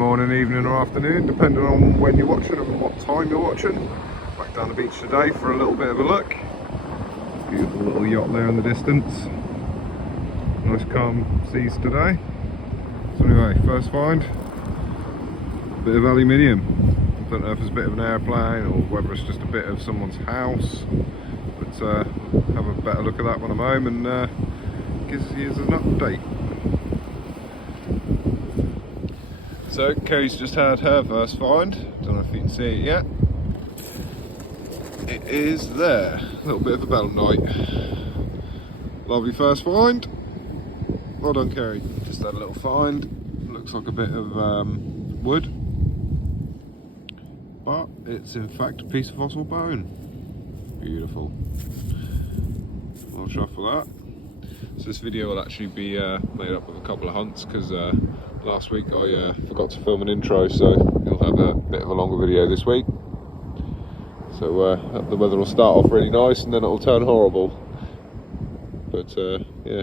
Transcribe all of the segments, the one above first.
morning, evening or afternoon, depending on when you're watching and what time you're watching. Back down the beach today for a little bit of a look. Beautiful little yacht there in the distance. Nice calm seas today. So anyway, first find, a bit of aluminium. Don't know if it's a bit of an airplane or whether it's just a bit of someone's house, but have a better look at that when I'm home and gives you an update. So Kerry's just had her first find. Don't know if you can see it yet. It is there. A little bit of a bell night. Lovely first find. Well done, Kerry. Just had a little find. Looks like a bit of wood, but it's in fact a piece of fossil bone. Beautiful. Well chuffed for that. So this video will actually be made up of a couple of hunts because last week I forgot to film an intro, so you'll have a bit of a longer video this week. So the weather will start off really nice and then it'll turn horrible. But yeah,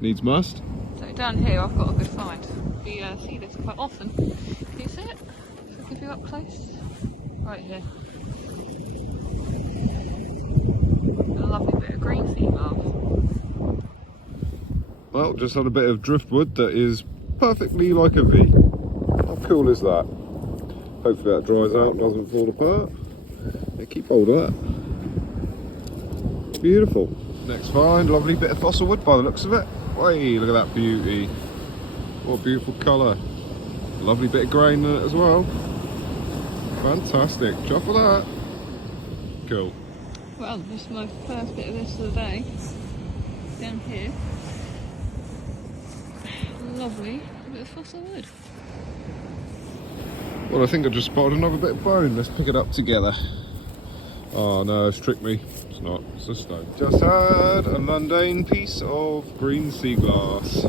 needs must. So down here I've got a good find. We see this quite often. Can you see it? If I give you up close. Right here. A lovely bit of green sea glass. Well, just had a bit of driftwood that is perfectly like a V. How cool is that? Hopefully that dries out and doesn't fall apart. Yeah, keep hold of that. Beautiful. Next find, lovely bit of fossil wood by the looks of it. Way, look at that beauty. What a beautiful colour. Lovely bit of grain in it as well. Fantastic. Chuff for that. Cool. Well, this is my first bit of this of the day. Down here. Lovely bit of fossil wood. Well, I think I just spotted another bit of bone. Let's pick it up together. Oh no, it's tricked me. It's not, it's a stone. Just had a mundane piece of green sea glass.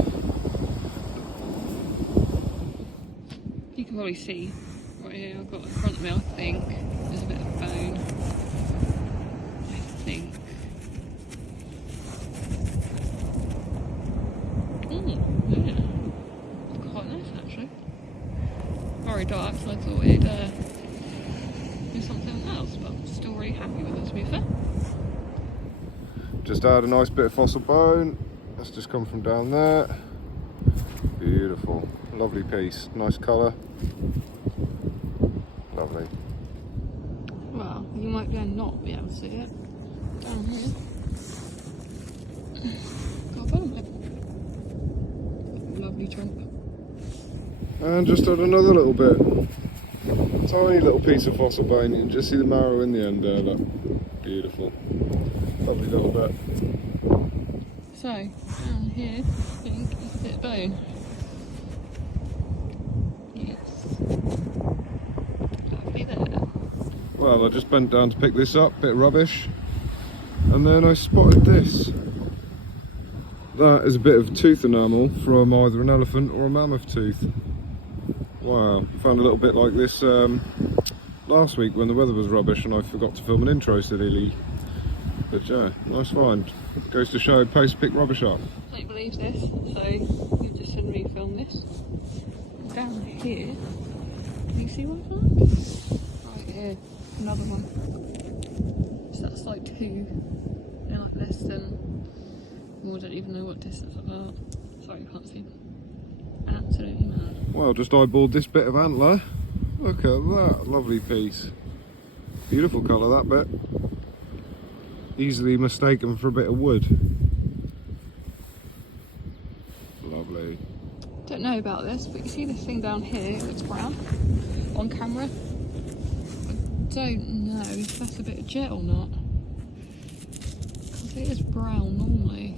You can probably see right here I've got in front of me, I think there's a bit of bone. I think. Yeah. Quite nice actually. Very dark, so I thought it'd do something else, but I'm still really happy with it, to be fair. Just had a nice bit of fossil bone. That's just come from down there. Beautiful. Lovely piece. Nice colour. Lovely. Well, you might then not be able to see it. Down here. Got a bone there. Lovely chunk. And just had another little bit. Tiny little piece of fossil bone. You can just see the marrow in the end there, look. Beautiful. Lovely little bit. So, down here, I think, is a bit of bone. Yes. Lovely there. Well, I just bent down to pick this up, bit of rubbish. And then I spotted this. That is a bit of tooth enamel from either an elephant or a mammoth tooth. Wow, found a little bit like this last week when the weather was rubbish and I forgot to film an intro silly. But yeah, nice find. Goes to show post pick rubbish up. I don't believe this, so you've just seen me film this. Down here, can you see one of them? Right here, another one. So that's like two. They're like less than, oh, I don't even know what distance of that. Sorry, I can't see. Absolutely mad. Well, just eyeballed this bit of antler. Look at that, lovely piece. Beautiful colour, that bit. Easily mistaken for a bit of wood. Lovely. Don't know about this, but you see this thing down here, it looks brown on camera. I don't know if that's a bit of jet or not. Because it is brown normally.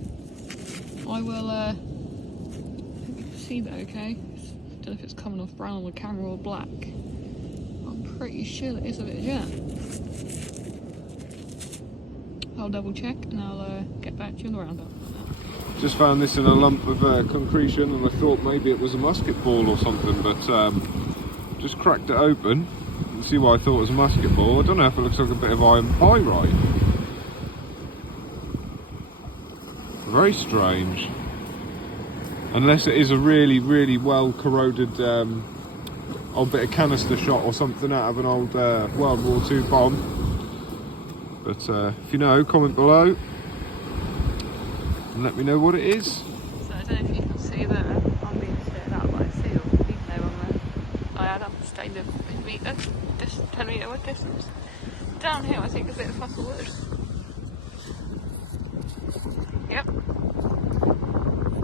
I will, I think you can see that okay. Don't know if it's coming off brown on the camera or black. I'm pretty sure it is a bit of jet. I'll double check and I'll get back to you on the roundup. Just found this in a lump of concretion and I thought maybe it was a musket ball or something, but just cracked it open. You can see why I thought it was a musket ball. I don't know if it looks like a bit of iron pyrite. Very strange. Unless it is a really, really well corroded old bit of canister shot or something out of an old World War II bomb. But if you know, comment below and let me know what it is. So I don't know if you can see there, I'm being stared at by a seal, even though I had stayed a 10 metre wood distance. Down here I think a bit of fossil wood. Yep.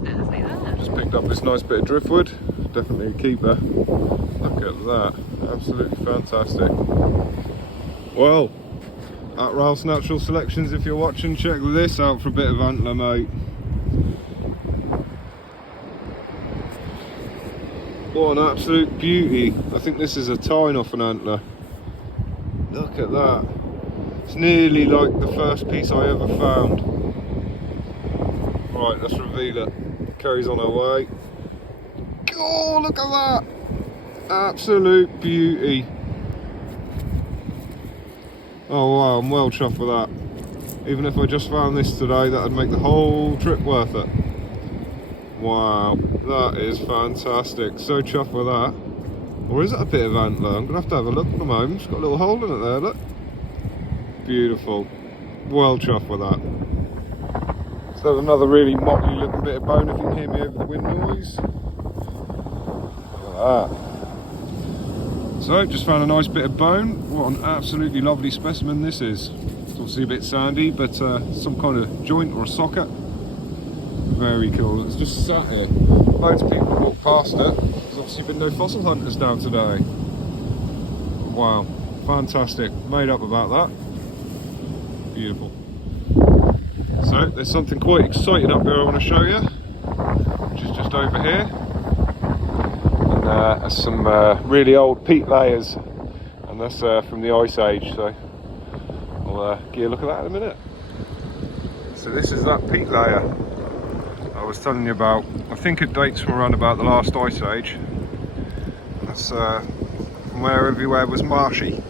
Definitely there. Just picked up this nice bit of driftwood, definitely a keeper. Look at that, absolutely fantastic. Well, at Ralph's Natural Selections, if you're watching, check this out for a bit of antler, mate. What an absolute beauty. I think this is a tine off an antler. Look at that. It's nearly like the first piece I ever found. Right, let's reveal it. Carries on her way. Oh, look at that. Absolute beauty. Oh wow, I'm well chuffed with that. Even if I just found this today, that'd make the whole trip worth it. Wow, that is fantastic. So chuffed with that. Or is it a bit of antler? I'm gonna have a look at the moment. It's got a little hole in it there, look. Beautiful. Well chuffed with that. So another really motley looking bit of bone, if you can hear me over the wind noise. Look at that. So, just found a nice bit of bone. What an absolutely lovely specimen this is. It's obviously a bit sandy, but some kind of joint or a socket. Very cool. It's just sat here. Loads of people walk past it. There's obviously been no fossil hunters down today. Wow, fantastic. Made up about that. Beautiful. So, there's something quite exciting up there I want to show you, which is just over here. Some really old peat layers, and that's from the Ice Age, so I'll give you a look at that in a minute. So this is that peat layer I was telling you about. I think it dates from around about the last Ice Age. That's from where everywhere was marshy.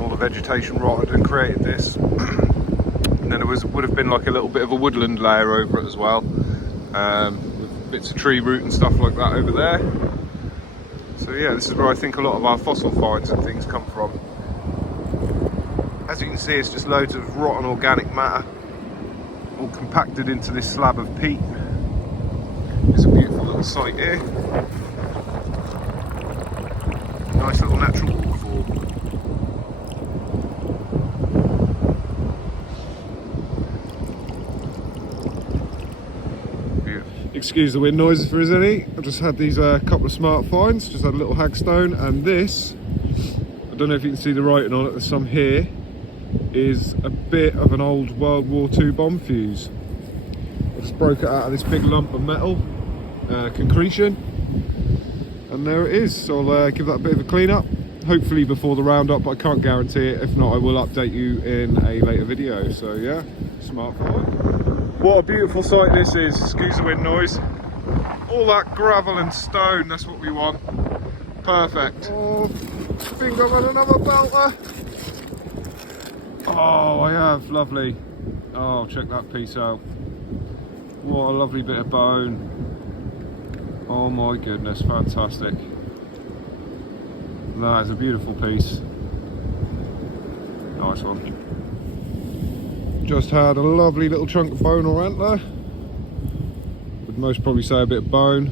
All the vegetation rotted and created this. And then it would have been like a little bit of a woodland layer over it as well, with bits of tree root and stuff like that over there. So yeah, this is where I think a lot of our fossil finds and things come from. As you can see, it's just loads of rotten organic matter, all compacted into this slab of peat. It's a beautiful little site here. Nice little natural waterfall. Excuse the wind noise if there is any. I've just had these couple of smart finds. Just had a little hagstone, and this, I don't know if you can see the writing on it, there's some here, is a bit of an old World War II bomb fuse. I just broke it out of this big lump of metal, concretion, and there it is. So I'll give that a bit of a clean up, hopefully before the roundup, but I can't guarantee it. If not, I will update you in a later video. So yeah, smart find. What a beautiful sight this is. Excuse the wind noise. All that gravel and stone, that's what we want. Perfect. Oh, I think I've had another belter. Oh, I have. Lovely. Oh, check that piece out. What a lovely bit of bone. Oh my goodness, fantastic. That is a beautiful piece. Nice one. Just had a lovely little chunk of bone or antler. Would most probably say a bit of bone,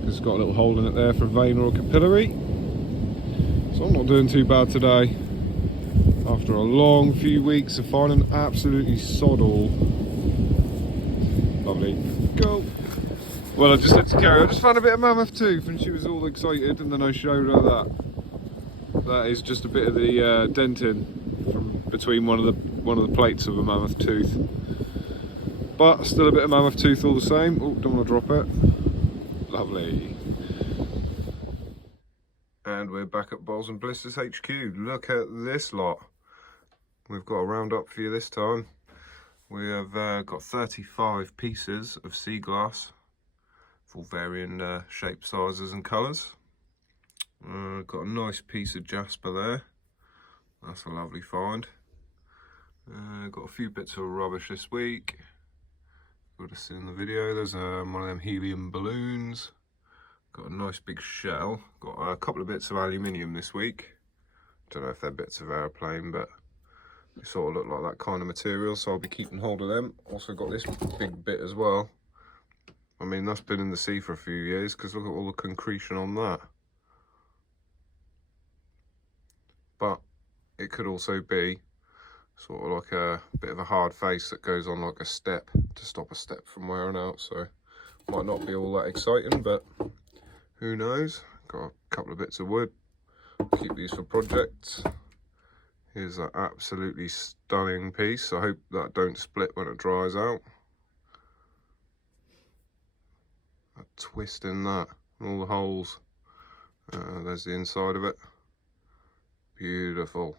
because it's got a little hole in it there for a vein or a capillary. So I'm not doing too bad today. After a long few weeks of finding absolutely sod all. Lovely. Go. Well, I just had to carry. I just found a bit of mammoth tooth, and she was all excited, and then I showed her that. That is just a bit of the dentin from between one of the plates of a mammoth tooth. But still a bit of mammoth tooth all the same. Oh, don't want to drop it. Lovely. And we're back at Bowls and Blisters HQ. Look at this lot. We've got a roundup for you this time. We have got 35 pieces of sea glass, for varying shapes, sizes and colours. Got a nice piece of jasper there. That's a lovely find. Got a few bits of rubbish this week. You'll just see in the video, there's one of them helium balloons. Got a nice big shell. Got a couple of bits of aluminium this week. Don't know if they're bits of airplane, but they sort of look like that kind of material, so I'll be keeping hold of them. Also got this big bit as well. I mean, that's been in the sea for a few years, because look at all the concretion on that. But it could also be sort of like a bit of a hard face that goes on like a step to stop a step from wearing out, so might not be all that exciting, but who knows. Got a couple of bits of wood, keep these for projects. Here's an absolutely stunning piece. I hope that don't split when it dries out. A twist in that, all the holes. There's the inside of it. Beautiful.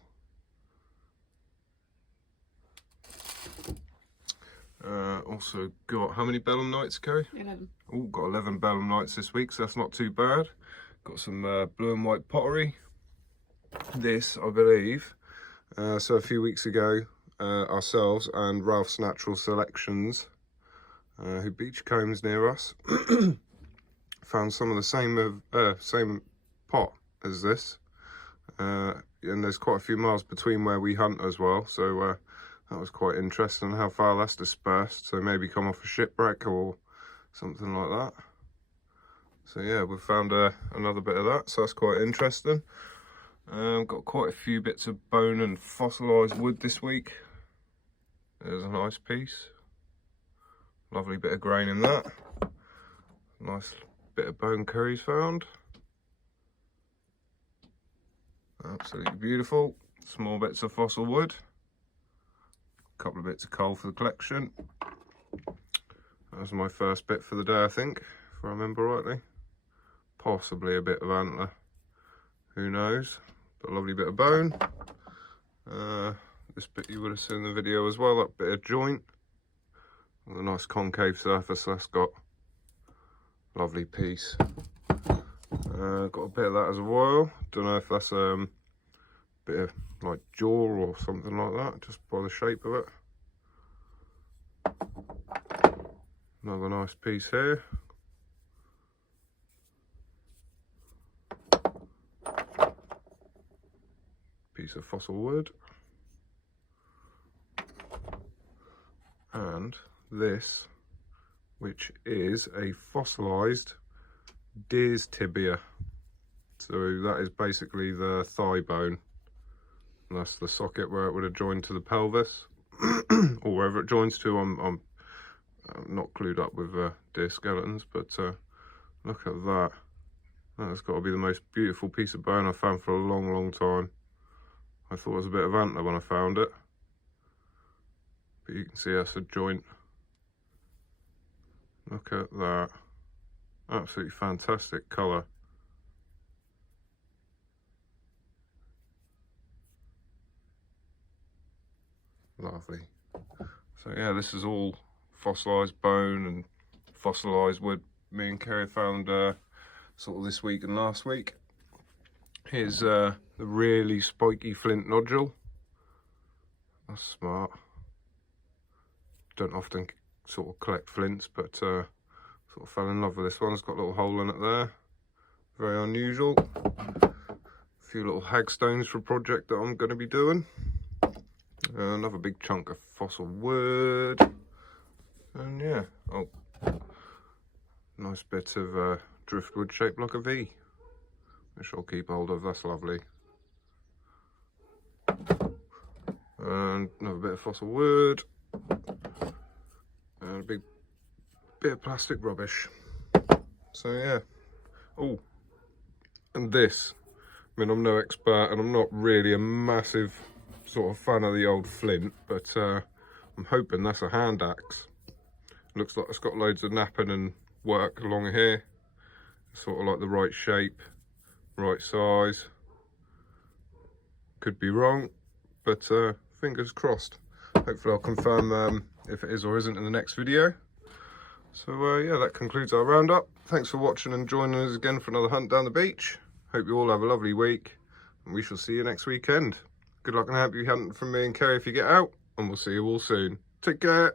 Also got, how many Bellum Nights, Kerry? 11. Oh, got 11 Bellum Nights this week, so that's not too bad. Got some blue and white pottery. This, I believe, so a few weeks ago, ourselves and Ralph's Natural Selections, who beachcombs near us, found some of the same pot as this. And there's quite a few miles between where we hunt as well, so that was quite interesting how far that's dispersed. So maybe come off a shipwreck or something like that. So yeah, we've found another bit of that, so that's quite interesting. Got quite a few bits of bone and fossilised wood this week. There's a nice piece. Lovely bit of grain in that. Nice bit of bone curries found. Absolutely beautiful. Small bits of fossil wood. A couple of bits of coal for the collection. That was my first bit for the day, I think, if I remember rightly. Possibly a bit of antler. Who knows? But a lovely bit of bone. This bit you would have seen in the video as well, that bit of joint. With a nice concave surface, that's got a lovely piece. Got a bit of that as well. Don't know if that's a bit of like jaw or something like that, just by the shape of it. Another nice piece here. Piece of fossil wood. And this, which is a fossilised deer's tibia. So that is basically the thigh bone. And that's the socket where it would have joined to the pelvis, or wherever it joins to. I'm not clued up with deer skeletons, but look at that. That's got to be the most beautiful piece of bone I've found for a long, long time. I thought it was a bit of antler when I found it, but you can see that's a joint. Look at that. Absolutely fantastic colour. Lovely. So yeah, this is all fossilised bone and fossilised wood me and Kerry found sort of this week and last week. Here's the really spiky flint nodule. That's smart. Don't often sort of collect flints, but sort of fell in love with this one. It's got a little hole in it there. Very unusual. A few little hagstones for a project that I'm going to be doing. Another big chunk of fossil wood. And yeah, oh, nice bit of driftwood shaped like a V, which I'll keep hold of. That's lovely. And another bit of fossil wood. And a big bit of plastic rubbish. So yeah. Oh, and this. I mean, I'm no expert and I'm not really a massive sort of fan of the old flint, but I'm hoping that's a hand axe. Looks like it's got loads of napping and work along here. Sort of like the right shape, right size. Could be wrong, but fingers crossed. Hopefully I'll confirm if it is or isn't in the next video. So yeah, that concludes our roundup. Thanks for watching and joining us again for another hunt down the beach. Hope you all have a lovely week, and we shall see you next weekend. Good luck and happy hunting from me and Kerry if you get out, and we'll see you all soon. Take care.